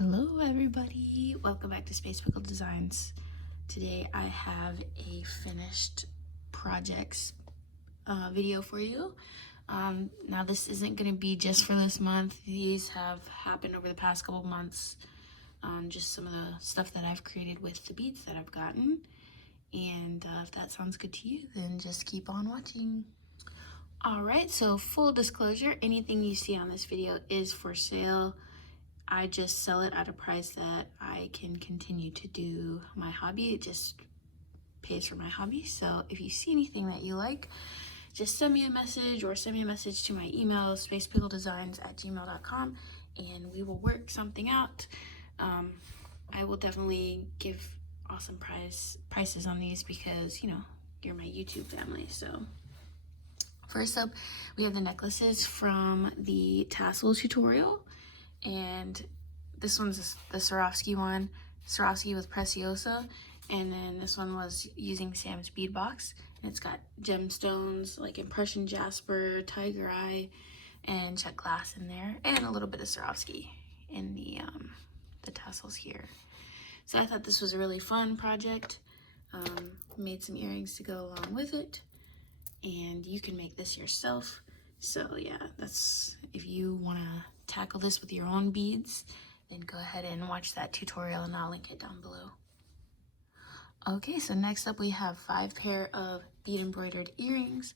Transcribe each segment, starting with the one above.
Hello everybody, welcome back to Space Pickle Designs. Today I have a finished projects video for you. Now this isn't going to be just for this month. These have happened over the past couple months. Just some of the stuff that I've created with the beads that I've gotten. And if that sounds good to you, then just keep on watching. Alright, so full disclosure, anything you see on this video is for sale. I just sell it at a price that I can continue to do my hobby. It just pays for my hobby. So if you see anything that you like, just send me a message or send me a message to my email, spacepickledesigns@gmail.com, and we will work something out. I will definitely give awesome prices on these because, you know, you're my YouTube family. So first up, we have the necklaces from the Tassel tutorial. And this one's the Swarovski one, Swarovski with Preciosa, and then this one was using Sam's bead box, and it's got gemstones like impression jasper, tiger eye, and Czech glass in there, and a little bit of Swarovski in the tassels here. So I thought this was a really fun project. Made some earrings to go along with it, and you can make this yourself. So yeah, that's, if you want to tackle this with your own beads, then go ahead and watch that tutorial and I'll link it down below. Okay, so next up we have 5 pair of bead embroidered earrings.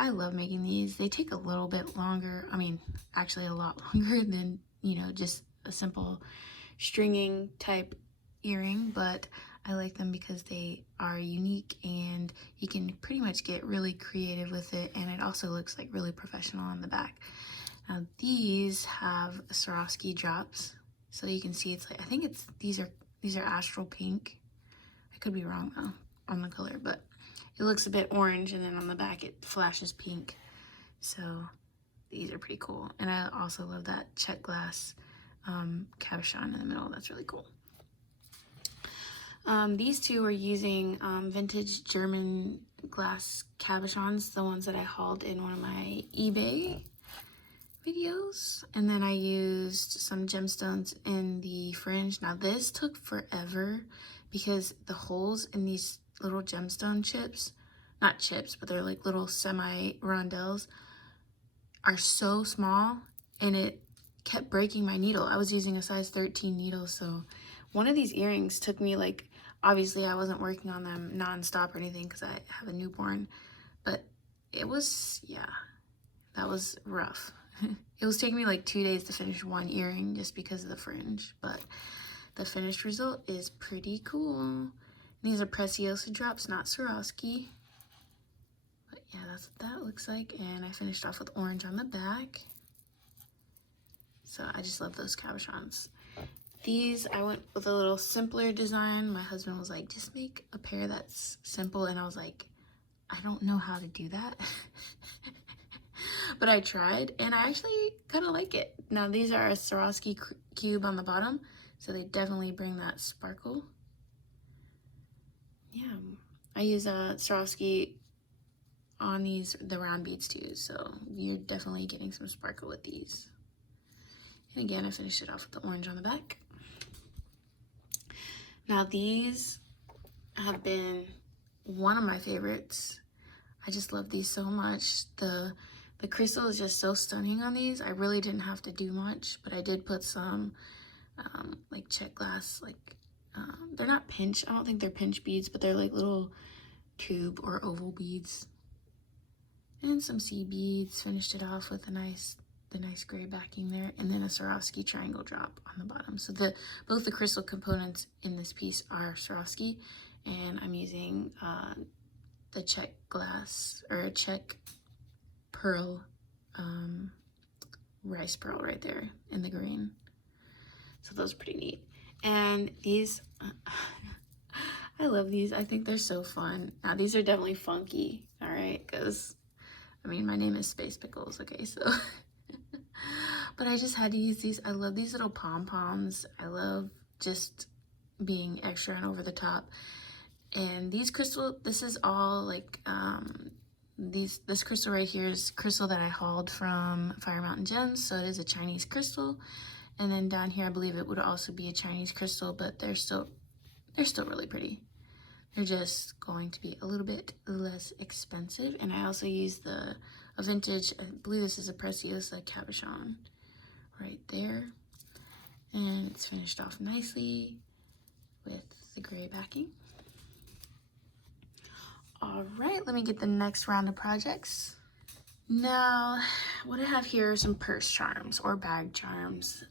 I love making these. They take a little bit longer, I mean actually a lot longer than, you know, just a simple stringing type earring, but I like them because they are unique and you can pretty much get really creative with it, and it also looks like really professional on the back. Now these have Swarovski drops, so you can see it's like, I think it's these are astral pink. I could be wrong though on the color, but it looks a bit orange, and then on the back it flashes pink. So these are pretty cool, and I also love that Czech glass cabochon in the middle. That's really cool. These two are using vintage German glass cabochons, the ones that I hauled in one of my eBay videos, and then I used some gemstones in the fringe. Now this took forever because the holes in these little gemstone chips, not chips, but they're like little semi rondelles, are so small, and it kept breaking my needle. I was using a size 13 needle, so one of these earrings took me, like, obviously I wasn't working on them non-stop or anything because I have a newborn, but it was, yeah, that was rough. It was taking me like 2 days to finish one earring just because of the fringe, but the finished result is pretty cool. These are Preciosa drops, not Swarovski. But yeah, that's what that looks like, and I finished off with orange on the back. So I just love those cabochons. These, I went with a little simpler design. My husband was like, just make a pair that's simple, and I was like, I don't know how to do that. But I tried, and I actually kind of like it. Now these are a Swarovski cube on the bottom, so they definitely bring that sparkle. Yeah, I use a Swarovski on these, the round beads too, so you're definitely getting some sparkle with these. And again, I finished it off with the orange on the back. Now these have been one of my favorites. I just love these so much. The crystal is just so stunning on these. I really didn't have to do much, but I did put some like Czech glass, like they're not pinch, I don't think they're pinch beads, but they're like little tube or oval beads, and some seed beads. Finished it off with the nice gray backing there, and then a Swarovski triangle drop on the bottom. So both the crystal components in this piece are Swarovski, and I'm using the Czech glass, or a Czech pearl, rice pearl right there in the green. So those are pretty neat. And these, I love these. I think they're so fun. Now these are definitely funky, all right, because I mean my name is Space Pickles, okay, so but I just had to use these. I love these little pom-poms. I love just being extra and over the top. And these crystal, this is all like this crystal right here is crystal that I hauled from Fire Mountain Gems, so it is a Chinese crystal, And then down here, I believe it would also be a Chinese crystal, but they're still really pretty. They're just going to be a little bit less expensive. And I also used a vintage, I believe this is a Preciosa Cabochon right there. And it's finished off nicely with the gray backing. All right, let me get the next round of projects. Now, what I have here are some purse charms or bag charms.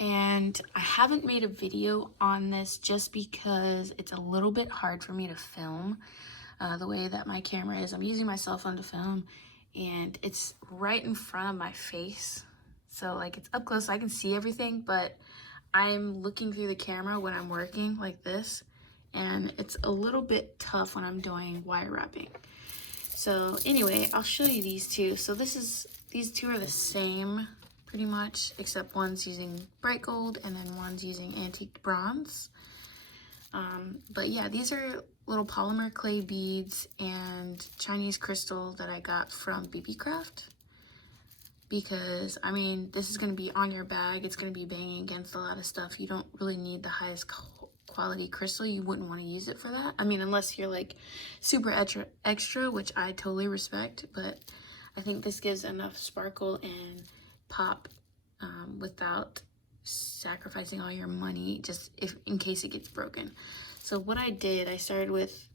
And I haven't made a video on this just because it's a little bit hard for me to film the way that my camera is. I'm using my cell phone to film, and it's right in front of my face. So like it's up close, so I can see everything, but I'm looking through the camera when I'm working like this, and it's a little bit tough when I'm doing wire wrapping. So anyway, I'll show you these two. So these two are the same pretty much, except one's using bright gold and then one's using antique bronze. But yeah, these are little polymer clay beads and Chinese crystal that I got from BB Craft. Because, I mean, this is going to be on your bag. It's going to be banging against a lot of stuff. You don't really need the highest quality crystal. You wouldn't want to use it for that. I mean, unless you're like super extra, which I totally respect. But I think this gives enough sparkle and pop without sacrificing all your money, just in case it gets broken. So what I did, I started with,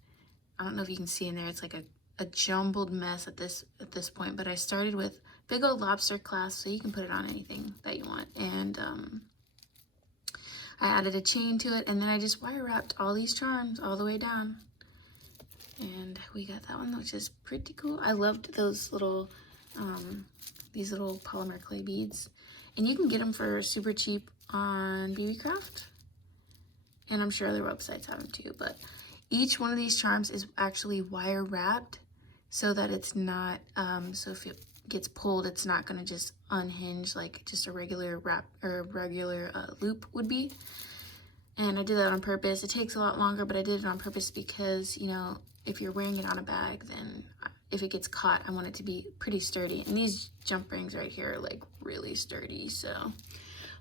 I don't know if you can see in there, it's like a jumbled mess at this point, but I started with big old lobster clasp, so you can put it on anything that you want. And I added a chain to it, and then I just wire wrapped all these charms all the way down. And we got that one, which is pretty cool. I loved those little, these little polymer clay beads. And you can get them for super cheap on BB Craft. And I'm sure other websites have them too. But each one of these charms is actually wire wrapped so that it's not, so if it gets pulled, it's not going to just unhinge like just a regular wrap or regular loop would be. And I did that on purpose. It takes a lot longer, but I did it on purpose because, you know, if you're wearing it on a bag, then if it gets caught, I want it to be pretty sturdy. And these jump rings right here are like really sturdy, so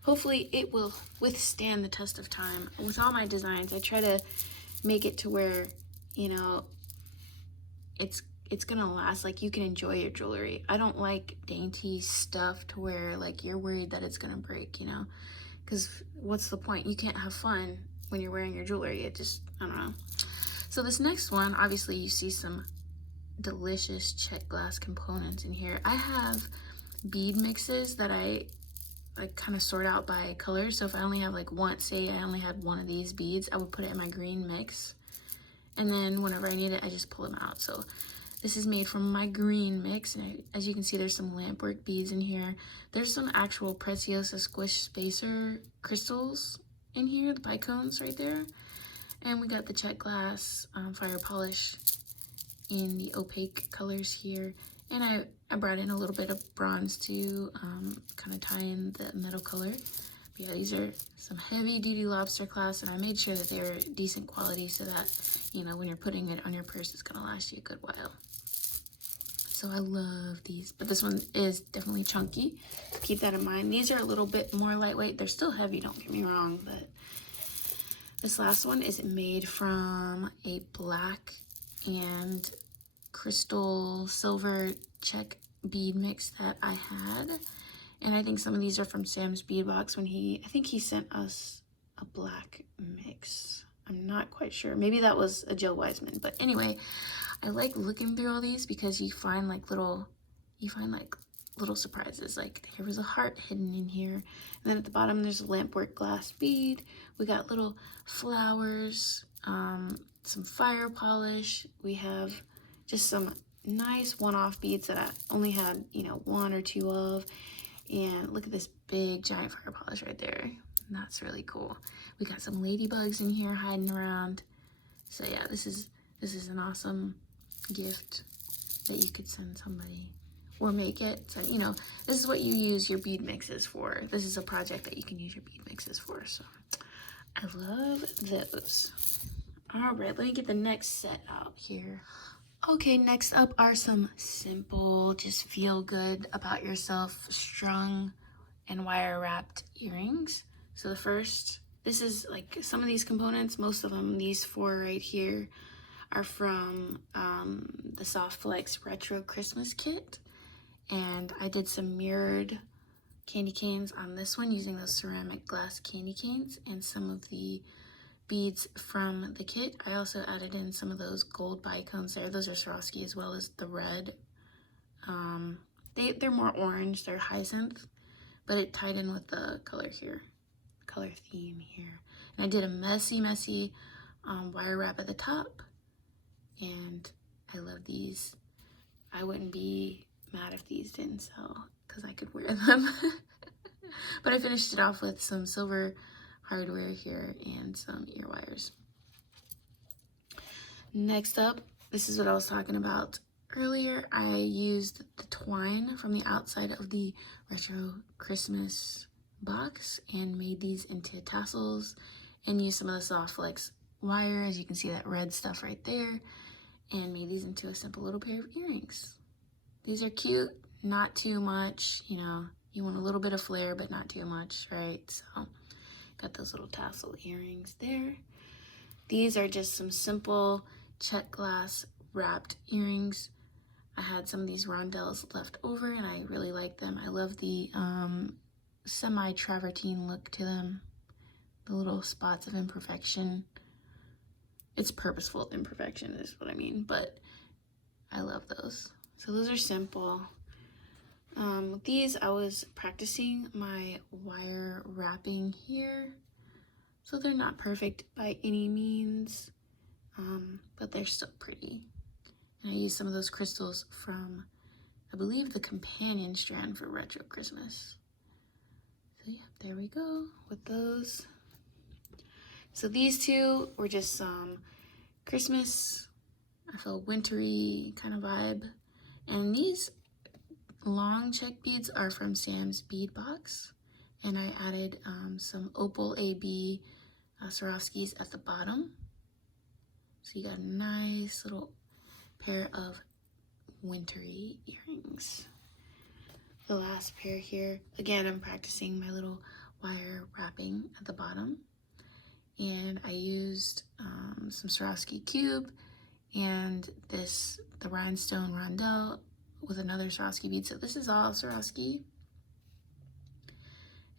hopefully it will withstand the test of time. With all my designs, I try to make it to where, you know, it's gonna last, like you can enjoy your jewelry. I don't like dainty stuff to where like you're worried that it's gonna break, you know, because what's the point? You can't have fun when you're wearing your jewelry. It just, I don't know. So this next one, obviously you see some delicious Czech glass components in here. I have bead mixes that I like kind of sort out by color. So if I only have like one, say I only had one of these beads, I would put it in my green mix, and then whenever I need it, I just pull them out. So this is made from my green mix, and as you can see, there's some lampwork beads in here. There's some actual Preciosa squish spacer crystals in here, the bicones right there. And we got the Czech glass fire polish in the opaque colors here. And I brought in a little bit of bronze to kind of tie in the metal color. But yeah, these are some heavy duty lobster clasps, and I made sure that they were decent quality so that, you know, when you're putting it on your purse, it's gonna last you a good while. So I love these, but this one is definitely chunky. Keep that in mind. These are a little bit more lightweight. They're still heavy, don't get me wrong, but this last one is made from a black and crystal silver Czech bead mix that I had. And I think some of these are from Sam's Bead Box when I think he sent us a black mix. I'm not quite sure. Maybe that was a Jill Wiseman. But anyway, I like looking through all these because you find like little surprises. Like there was a heart hidden in here. And then at the bottom, there's a lampwork glass bead. We got little flowers, some fire polish. We have just some nice one-off beads that I only had, you know, one or two of. And look at this big giant fire polish right there. That's really cool. We got some ladybugs in here hiding around. So yeah, this is an awesome gift that you could send somebody or make it. So, you know, this is what you use your bead mixes for. This is a project that you can use your bead mixes for. So I love those. All right, let me get the next set out here. Okay, next up are some simple, just feel good about yourself, strung and wire wrapped earrings. So the first, this is like some of these components, most of them, these 4 right here, are from the Soft Flex Retro Christmas Kit. And I did some mirrored candy canes on this one using those ceramic glass candy canes and some of the beads from the kit. I also added in some of those gold bicones there. Those are Swarovski, as well as the red. They're more orange, they're hyacinth, but it tied in with the color here, color theme here. And I did a messy wire wrap at the top, and I love these. I wouldn't be mad if these didn't sell because I could wear them. But I finished it off with some silver hardware here and some ear wires. Next up, this is what I was talking about earlier. I used the twine from the outside of the retro Christmas box and made these into tassels and used some of the Soft Flex wire, as you can see that red stuff right there, and made these into a simple little pair of earrings. These are cute, not too much, you know, you want a little bit of flair, but not too much, right? So, got those little tassel earrings there. These are just some simple Czech glass wrapped earrings. I had some of these rondelles left over and I really like them. I love the semi-travertine look to them. The little spots of imperfection. It's purposeful imperfection is what I mean, but I love those. So those are simple. With these, I was practicing my wire wrapping here. So they're not perfect by any means, but they're still pretty. And I used some of those crystals from, I believe, the companion strand for Retro Christmas. So yeah, there we go with those. So these two were just some Christmas, I feel wintry kind of vibe. And these long Czech beads are from Sam's bead box. And I added some Opal AB Swarovskis at the bottom. So you got a nice little pair of wintry earrings. The last pair here, again, I'm practicing my little wire wrapping at the bottom. And I used some Swarovski cube and the rhinestone rondelle with another Swarovski bead. So this is all Swarovski.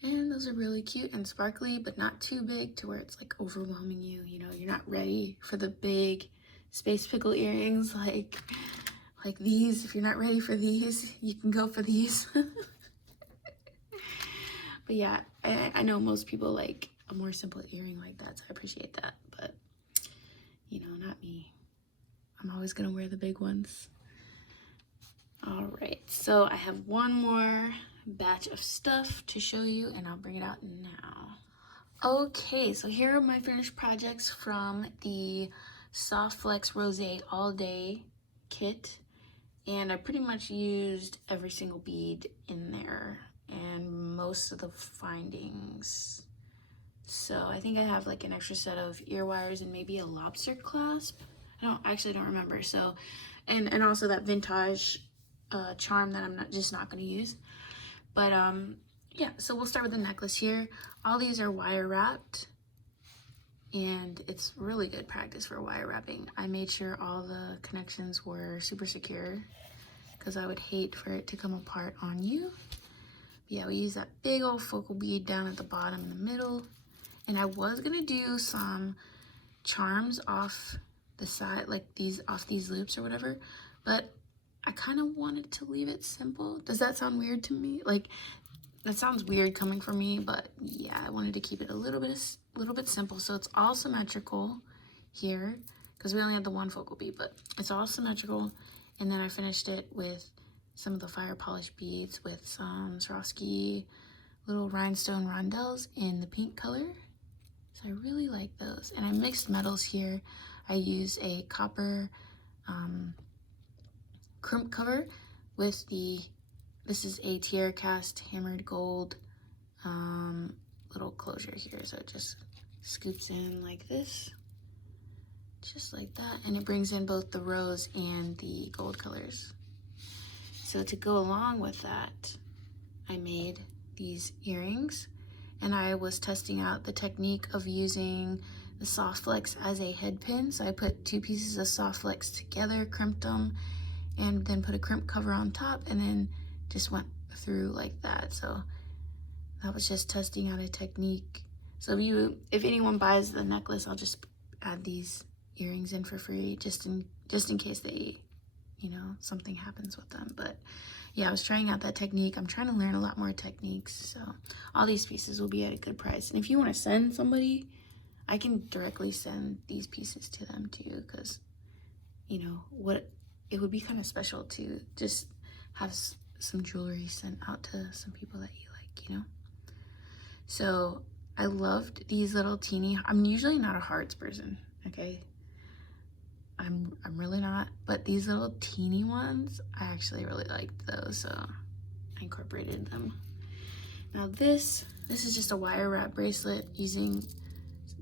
And those are really cute and sparkly, but not too big to where it's like overwhelming you. You know, you're not ready for the big space pickle earrings like these. If you're not ready for these, you can go for these. But yeah, I know most people like a more simple earring like that, so I appreciate that. But, you know, not me. I'm always gonna wear the big ones. All right, so I have one more batch of stuff to show you and I'll bring it out now. Okay, so here are my finished projects from the Soft Flex Rose All Day kit. And I pretty much used every single bead in there and most of the findings. So I think I have like an extra set of ear wires and maybe a lobster clasp. I actually don't remember. So, and also that vintage charm that I'm just not going to use. But yeah, so we'll start with the necklace here. All these are wire wrapped and it's really good practice for wire wrapping. I made sure all the connections were super secure because I would hate for it to come apart on you. But yeah, we use that big old focal bead down at the bottom in the middle. And I was gonna do some charms off the side, like these off these loops or whatever, but I kind of wanted to leave it simple. Does that sound weird to me? Like, that sounds weird coming from me, but yeah, I wanted to keep it a little bit simple. So it's all symmetrical here because we only had the one focal bead, but it's all symmetrical. And then I finished it with some of the fire polish beads with some Swarovski little rhinestone rondelles in the pink color. So I really like those. And I mixed metals here. I use a copper crimp cover with this is a tiara cast hammered gold little closure here. So it just scoops in like this, just like that. And it brings in both the rose and the gold colors. So to go along with that, I made these earrings, and I was testing out the technique of using the soft flex as a head pin. So I put 2 pieces of soft flex together, crimped them, and then put a crimp cover on top, and then just went through like that. So that was just testing out a technique. So if anyone buys the necklace, I'll just add these earrings in for free, just in case they, you know, something happens with them. But yeah, I was trying out that technique. I'm trying to learn a lot more techniques, so all these pieces will be at a good price. And if you want to send somebody, I can directly send these pieces to them too, because, you know, it would be kind of special to just have some jewelry sent out to some people that you like, you know. So I loved these little teeny, I'm usually not a hearts person, okay? I'm really not, but these little teeny ones, I actually really liked those, so I incorporated them. Now this is just a wire wrap bracelet using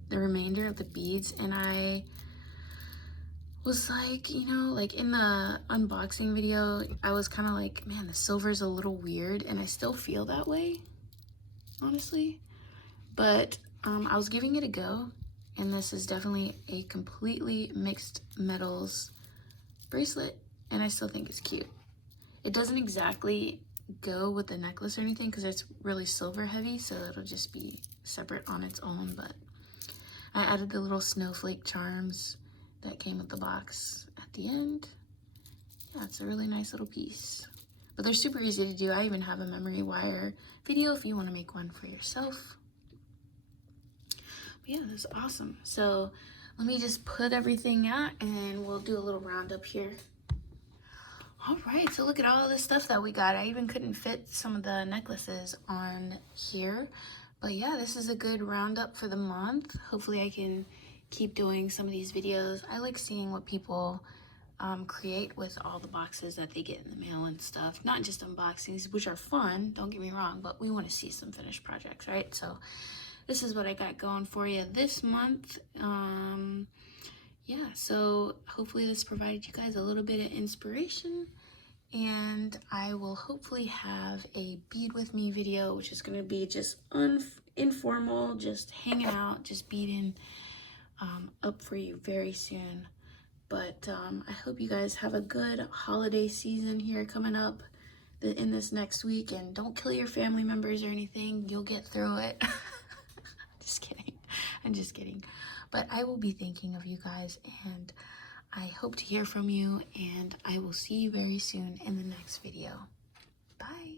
the remainder of the beads, and I was like, you know, like in the unboxing video, I was kind of like, man, the silver's a little weird, and I still feel that way, honestly. But I was giving it a go, and this is definitely a completely mixed metals bracelet, and I still think it's cute. It doesn't exactly go with the necklace or anything because it's really silver heavy, so it'll just be separate on its own. But I added the little snowflake charms that came with the box at the end. Yeah, it's a really nice little piece. But they're super easy to do. I even have a memory wire video if you want to make one for yourself. Yeah, that's awesome. So let me just put everything out and we'll do a little roundup here. All right, so look at all this stuff that we got. I even couldn't fit some of the necklaces on here. But yeah, this is a good roundup for the month. Hopefully I can keep doing some of these videos. I like seeing what people create with all the boxes that they get in the mail and stuff. Not just unboxings, which are fun, don't get me wrong, but we want to see some finished projects, right? So this is what I got going for you this month. Yeah, so hopefully this provided you guys a little bit of inspiration, and I will hopefully have a bead with me video, which is going to be just informal, just hanging out, just beading up for you very soon. But I hope you guys have a good holiday season here coming up in this next week, and don't kill your family members or anything. You'll get through it. Just kidding. I'm just kidding. But I will be thinking of you guys, and I hope to hear from you, and I will see you very soon in the next video. Bye.